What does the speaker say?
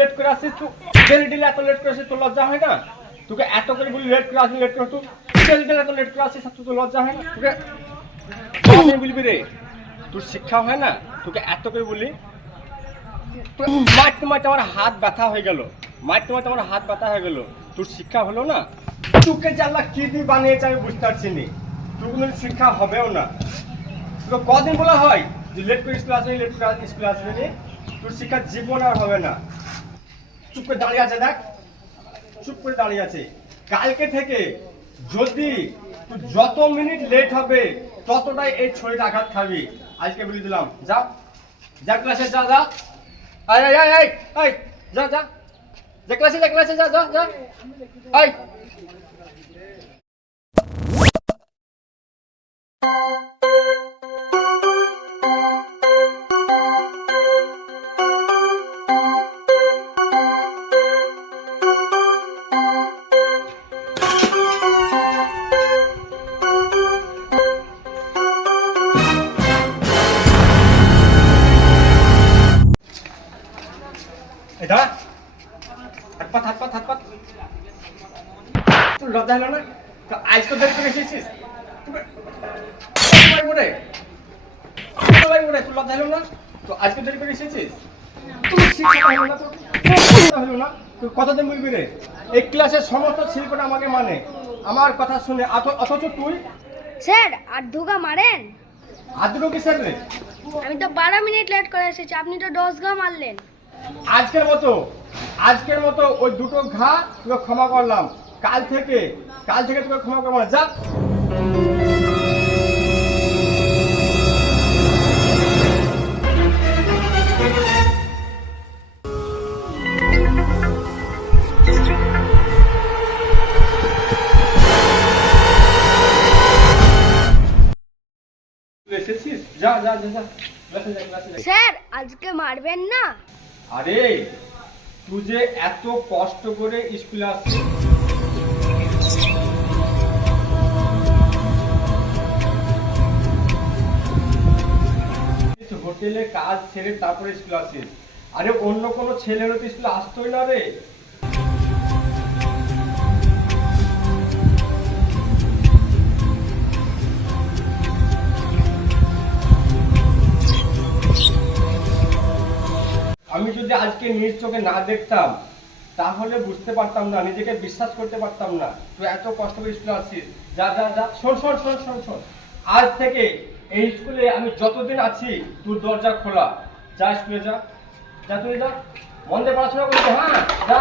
Late করে আসিস তুই ডেলি এত লেট করে আসিস লজ্জা হয় না তোকে এত করে বলি লেট করে আসবি লেট করে তুই ডেলি ডেলি এত লেট করে আসিস আর তোর লজ্জা হয় না তোকে বলবি রে তোর শিক্ষা হয় তোকে এত করে বলি মারতে মারতে আমার হাত ব্যথা হয়ে গেল মারতে মারতে আমার হাত ব্যথা হয়ে গেল। তোর শিক্ষা হলো না? তোকে আল্লাহ কি দিয়ে বানিয়েছে আমি বুঝতে পারছি নি। তোর কোনো শিক্ষা হবেও না। তোকে কদিন বলা হয় যে লেট করে স্কুল আসবে লেট করে স্কুল আসবে নি? তোর শিক্ষা জীবন আর হবে না। চুপ করে দাঁড়িয়ে আছে দেখ। চুপ করে দাঁড়িয়ে আছে। কালকে থেকে যদি তুই যত মিনিট লেট হবে, ততটাই এই ছড়িটা আঘাত খাবি। আজকে বলে দিলাম, যা। যা ক্লাসে যা যা। আয় আয় আয় আয় যা যা। যা ক্লাসে যা ক্লাসে যা যা যা আয় এই দাঁড়া হাত পাত হাত পাত হাত পাত তোর লজ্জা হলো না? তো দেরি করে এসেছিস। তোর লজ্জা হলো না? তো আজকে দেরি করে এসেছিস? শিক্ষা হলো না তোর হলো না? তুই কতদিন বলবি রে? এই ক্লাসের সমস্ত শিল্পটা আমাকে মানে। আমার কথা শুনে অথ- অথচ তুই? স্যার আর ধোকা মারেন? আদ্র কিসের রে? আমি তো বারো মিনিট লেট করে এসেছি আপনি তো দশ ঘা মারলেন। আজকের মতো আজকের মতো ওই দুটো ঘা তোকে ক্ষমা করলাম। কাল থেকে কাল থেকে তোকে ক্ষমা করব যা। স্যার আজকে মারবেন না? আরে তুই যে এত কষ্ট করে স্কুলে আসছিস হোটেলে কাজ ছেড়ে তারপরে স্কুলে আসিস। আরে অন্য কোনো ছেলে হলে তো স্কুলে আসতোই না রে। আমি যদি আজকে নিজ চোখে না দেখতাম, তাহলে বুঝতে পারতাম না, নিজেকে বিশ্বাস করতে পারতাম না। তুই এত কষ্ট করে স্কুলে আসছিস যা যা যা, শোন শোন শোন শোন শোন। আজ থেকে এই স্কুলে আমি যতদিন আছি, তোর দরজা খোলা। যা স্কুলে যা। যা তুই যা। মন দিয়ে পড়াশোনা করতে হ্যাঁ? যা।